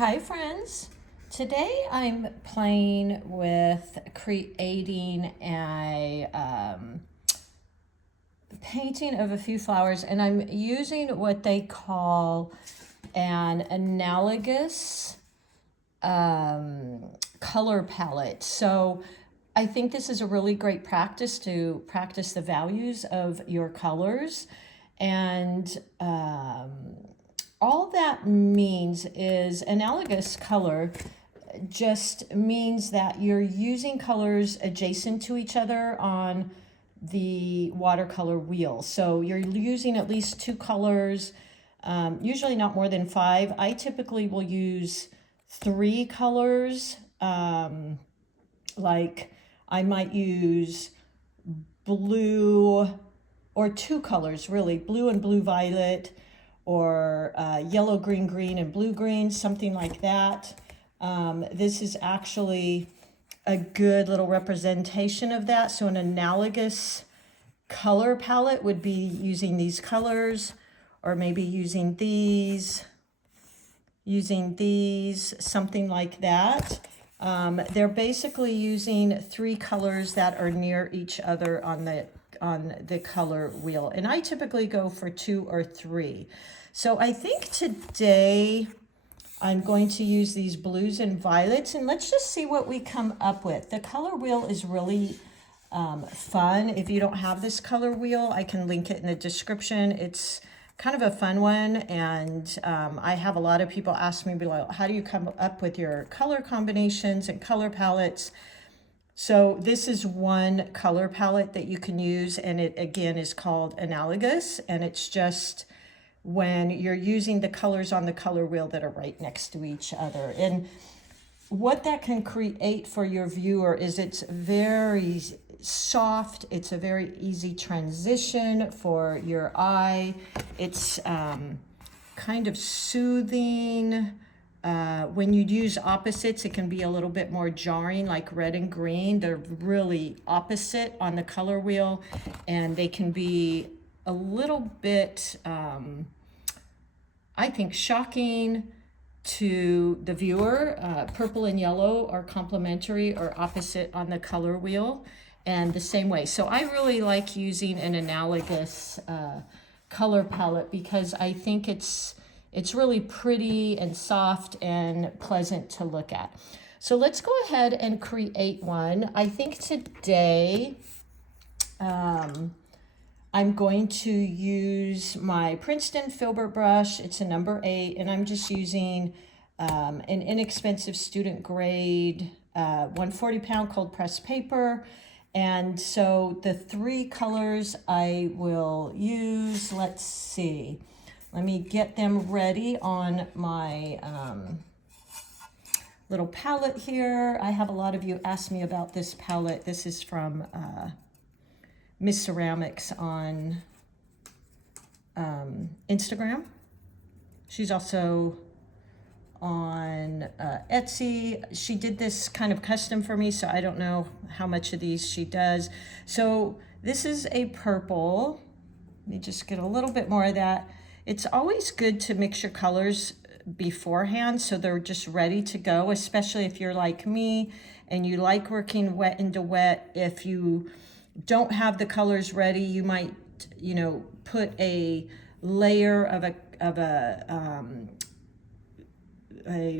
Hi friends, today I'm playing with creating a painting of a few flowers, and I'm using what they call an analogous color palette. So I think this is a really great practice to practice the values of your colors. And all that means is analogous color just means that you're using colors adjacent to each other on the watercolor wheel. So you're using at least two colors, usually not more than five. I typically will use three colors. Like I might use blue, or two colors really, blue and blue violet, or yellow, green, green, and blue, green, something like that. This is actually a good little representation of that. So an analogous color palette would be using these colors, or maybe using these, something like that. They're basically using three colors that are near each other on the color wheel. And I typically go for two or three. So I think today I'm going to use these blues and violets, and let's just see what we come up with. The color wheel is really fun. If you don't have this color wheel, I can link it in the description. It's kind of a fun one, and I have a lot of people ask me, like, how do you come up with your color combinations and color palettes? So this is one color palette that you can use, and it again is called Analogous, and it's just when you're using the colors on the color wheel that are right next to each other. And what that can create for your viewer is it's very soft, it's a very easy transition for your eye. It's kind of soothing. When you use opposites, it can be a little bit more jarring, like red and green. They're really opposite on the color wheel, and they can be a little bit, I think, shocking to the viewer. Purple and yellow are complementary or opposite on the color wheel, and the same way. So I really like using an analogous color palette because I think it's really pretty and soft and pleasant to look at. So let's go ahead and create one. I think today I'm going to use my Princeton Filbert brush. It's a number 8, and I'm just using an inexpensive student grade 140-pound cold pressed paper. And so the three colors I will use, let's see. Let me get them ready on my little palette here. I have a lot of you ask me about this palette. This is from Miss Ceramics on Instagram. She's also on Etsy. She did this kind of custom for me, so I don't know how much of these she does. So this is a purple. Let me just get a little bit more of that. It's always good to mix your colors beforehand so they're just ready to go, especially if you're like me and you like working wet into wet. If you don't have the colors ready, you might, put a layer of a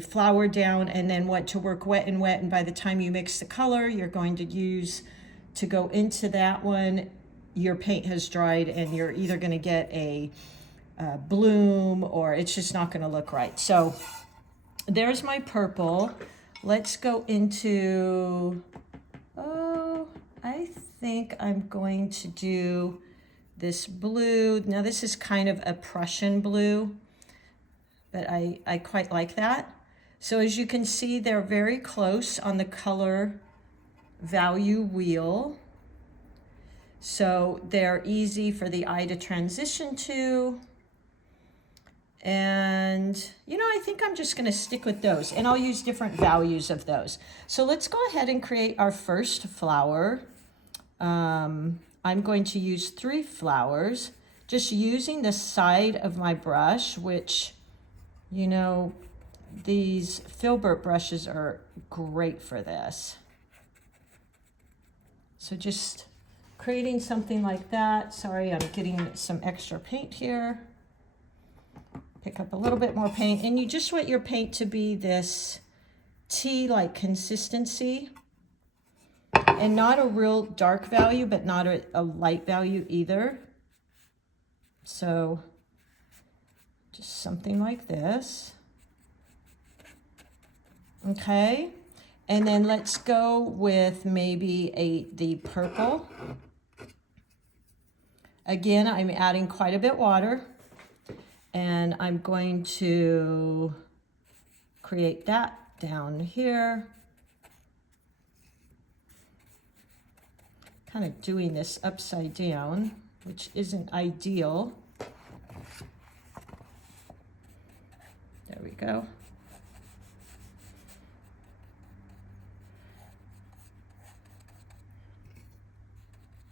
flower down and then want to work wet and wet, and by the time you mix the color you're going to use to go into that one, your paint has dried and you're either going to get a bloom or it's just not going to look right. So there's my purple. Let's go into, I think I'm going to do this blue. Now this is kind of a Prussian blue, but I quite like that. So as you can see, they're very close on the color value wheel. So they're easy for the eye to transition to. And, I think I'm just going to stick with those, and I'll use different values of those. So let's go ahead and create our first flower. I'm going to use 3 flowers, just using the side of my brush, which, these filbert brushes are great for this. So just creating something like that. Sorry, I'm getting some extra paint here. Pick up a little bit more paint, and you just want your paint to be this tea-like consistency, and not a real dark value, but not a light value either. So just something like this. Okay, and then let's go with maybe the purple. Again, I'm adding quite a bit water, and I'm going to create that down here. Kind of doing this upside down, which isn't ideal. There we go.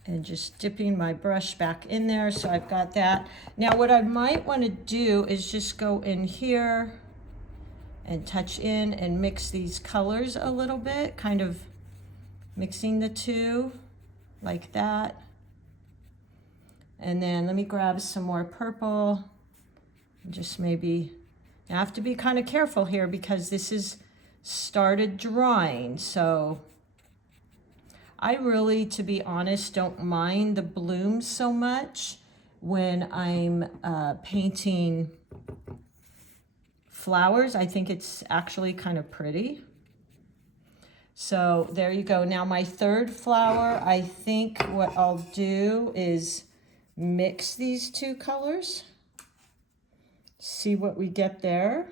And just dipping my brush back in there, so I've got that. Now what I might want to do is just go in here and touch in and mix these colors a little bit, kind of mixing the two like that. And then let me grab some more purple. Just maybe, I have to be kind of careful here because this is started drying, so I really, to be honest, don't mind the blooms so much when I'm painting flowers. I think it's actually kind of pretty. So there you go. Now my third flower, I think what I'll do is mix these two colors. See what we get there.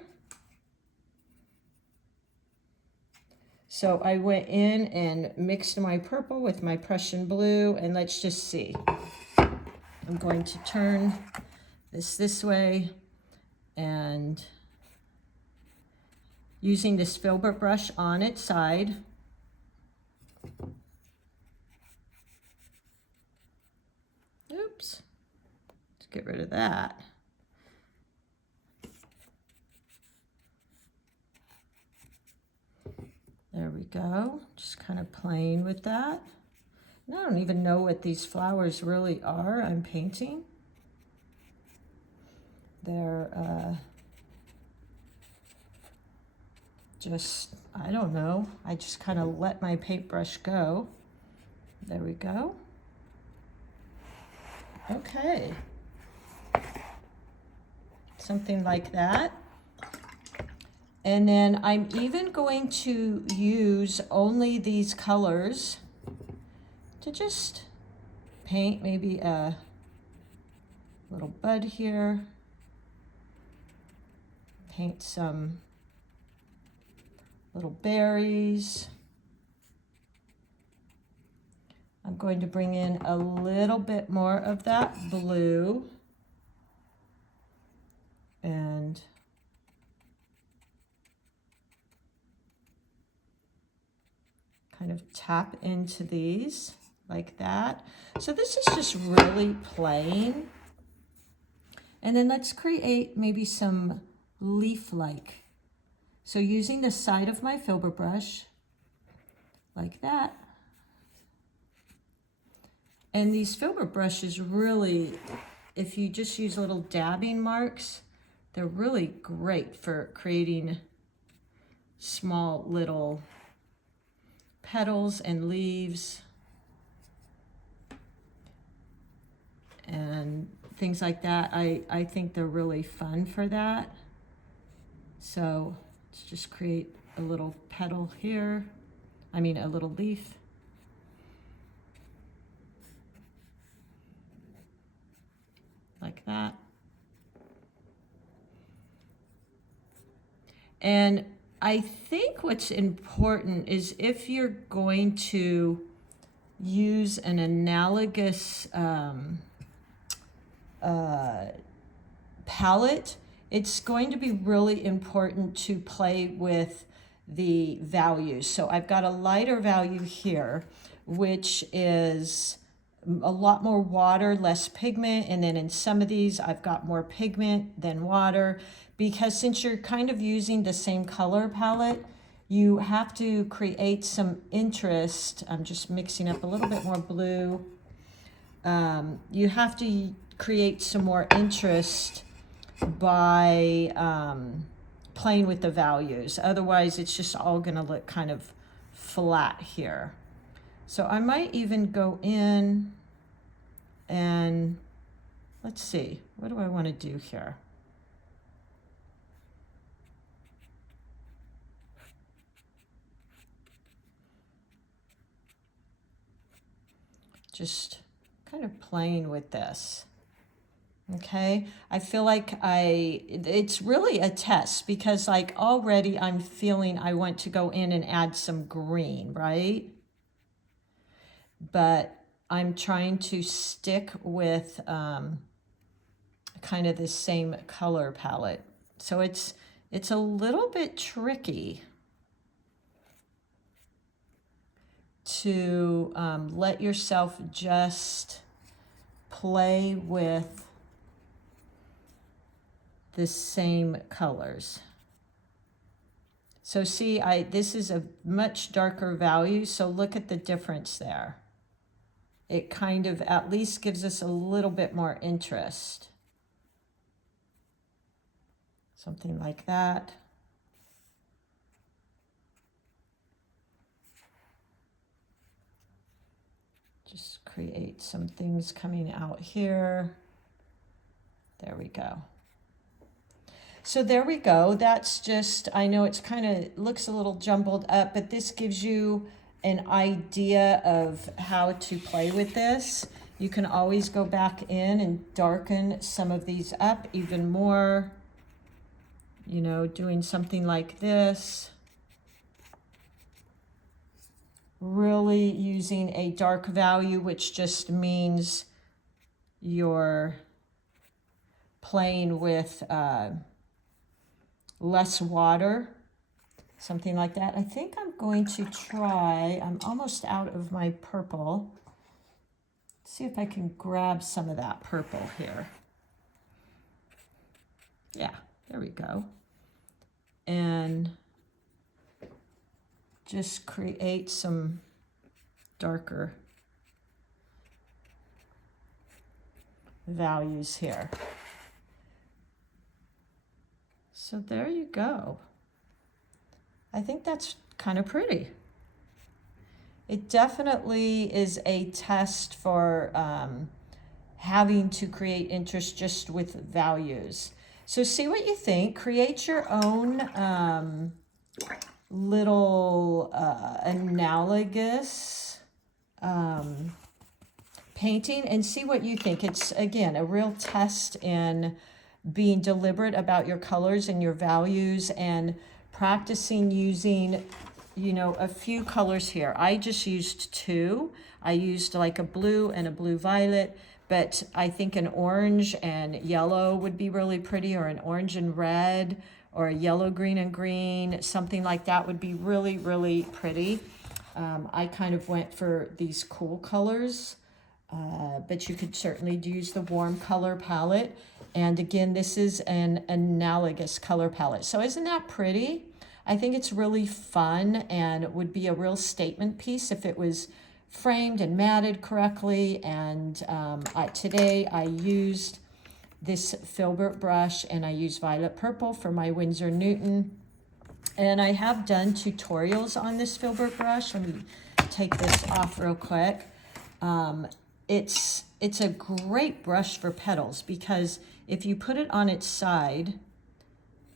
So I went in and mixed my purple with my Prussian blue, and let's just see. I'm going to turn this way, and using this filbert brush on its side. Oops, let's get rid of that. There we go, just kind of playing with that. And I don't even know what these flowers really are I'm painting. They're just, I don't know. I just kind of let my paintbrush go. There we go. Okay. Something like that. And then I'm even going to use only these colors to just paint maybe a little bud here. Paint some little berries. I'm going to bring in a little bit more of that blue and kind of tap into these like that. So this is just really plain. And then let's create maybe some leaf-like. So using the side of my filbert brush, like that. And these filbert brushes really, if you just use little dabbing marks, they're really great for creating small little petals and leaves and things like that. I think they're really fun for that. So let's just create a little petal here. I mean, a little leaf. Like that. And I think what's important is if you're going to use an analogous palette, it's going to be really important to play with the values. So I've got a lighter value here, which is a lot more water, less pigment. And then in some of these, I've got more pigment than water. because since you're kind of using the same color palette, you have to create some interest. I'm just mixing up a little bit more blue. You have to create some more interest by playing with the values. Otherwise, it's just all going to look kind of flat here. So I might even go in and let's see, what do I want to do here? Just kind of playing with this. Okay, I feel like it's really a test because like already I'm feeling I want to go in and add some green, right? But I'm trying to stick with kind of the same color palette. So it's a little bit tricky to let yourself just play with the same colors. So see, this is a much darker value, so look at the difference there. It kind of at least gives us a little bit more interest. Something like that. Just create some things coming out here. There we go. So there we go. That's just, I know it's kind of looks a little jumbled up, but this gives you an idea of how to play with this. You can always go back in and darken some of these up even more, you know, doing something like this. Really using a dark value, which just means you're playing with less water, something like that. I think I'm going to try, I'm almost out of my purple. Let's see if I can grab some of that purple here. Yeah, there we go. And just create some darker values here. So there you go. I think that's kind of pretty. It definitely is a test for having to create interest just with values. So see what you think. Create your own little analogous painting and see what you think. It's, again, a real test in being deliberate about your colors and your values and practicing using, you know, a few colors here. I just used two. I used like a blue and a blue violet, but I think an orange and yellow would be really pretty, or an orange and red, or a yellow, green and green, something like that would be really, really pretty. I kind of went for these cool colors, but you could certainly use the warm color palette. And again, this is an analogous color palette. So isn't that pretty? I think it's really fun and it would be a real statement piece if it was framed and matted correctly. And today I used this filbert brush and I used violet purple for my Winsor Newton. And I have done tutorials on this filbert brush. Let me take this off real quick. It's a great brush for petals because if you put it on its side,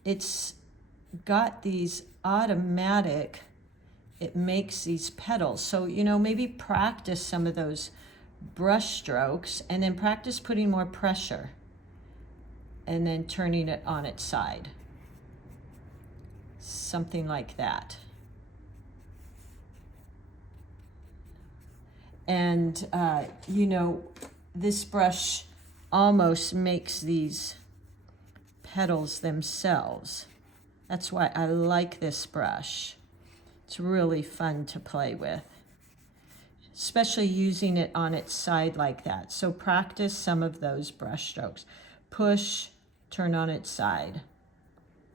it's got these automatic, it makes these petals. So, you know, maybe practice some of those brush strokes and then practice putting more pressure and then turning it on its side. Something like that. And, you know, this brush almost makes these petals themselves. That's why I like this brush. It's really fun to play with, especially using it on its side like that. So practice some of those brush strokes. Push, turn on its side.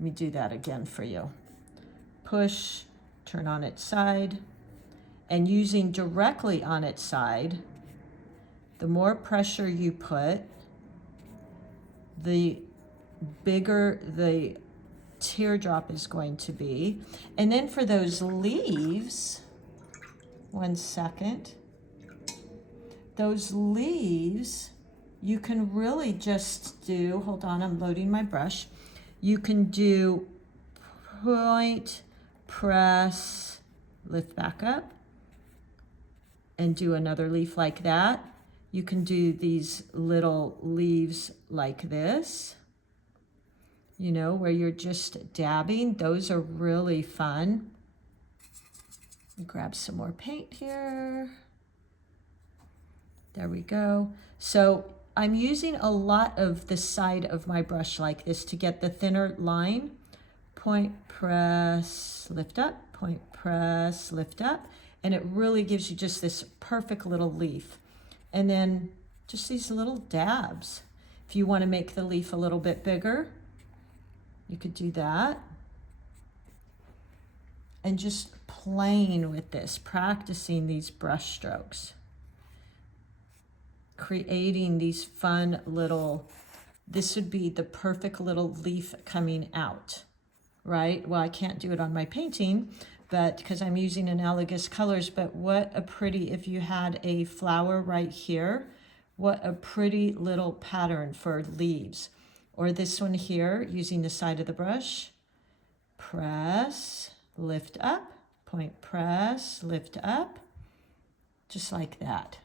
me do that again for you. Push, turn on its side, and using directly on its side, the more pressure you put, the bigger the teardrop is going to be. And then for those leaves, 1 second, those leaves, you can really just do, hold on, I'm loading my brush. You can do point, press, lift back up, and do another leaf like that. You can do these little leaves like this, you know, where you're just dabbing. Those are really fun. Grab some more paint here. There we go. So I'm using a lot of the side of my brush like this to get the thinner line. Point, press, lift up, point, press, lift up. And it really gives you just this perfect little leaf. And then just these little dabs. If you want to make the leaf a little bit bigger, you could do that. And just playing with this, practicing these brush strokes. Creating these fun little, this would be the perfect little leaf coming out, right? Well, I can't do it on my painting, but because I'm using analogous colors, but what a pretty, if you had a flower right here, what a pretty little pattern for leaves. Or this one here, using the side of the brush, press, lift up, point, press, lift up, just like that.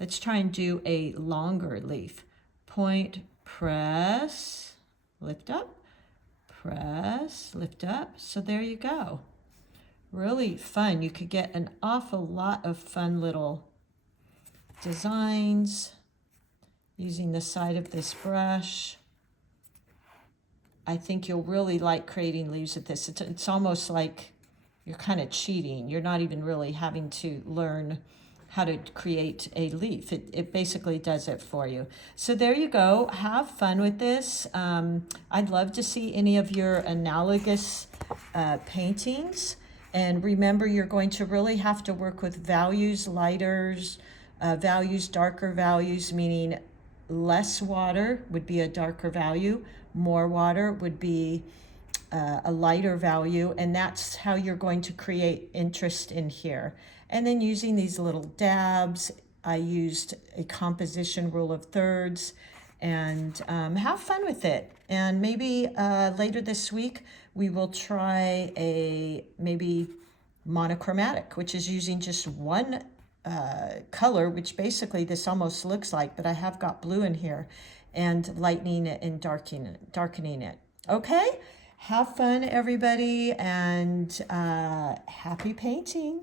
Let's try and do a longer leaf. Point, press, lift up, press, lift up. So there you go. Really fun. You could get an awful lot of fun little designs using the side of this brush. I think you'll really like creating leaves with this. It's almost like you're kind of cheating. You're not even really having to learn how to create a leaf. It basically does it for you. So there you go. Have fun with this. I'd love to see any of your analogous paintings. And remember, you're going to really have to work with values, lighters, values, darker values, meaning less water would be a darker value, more water would be a lighter value, and that's how you're going to create interest in here. And then using these little dabs, I used a composition rule of thirds, and have fun with it. And maybe later this week, we will try a maybe monochromatic, which is using just one color, which basically this almost looks like, but I have got blue in here, and lightening it and darkening it. Okay, have fun, everybody, and happy painting.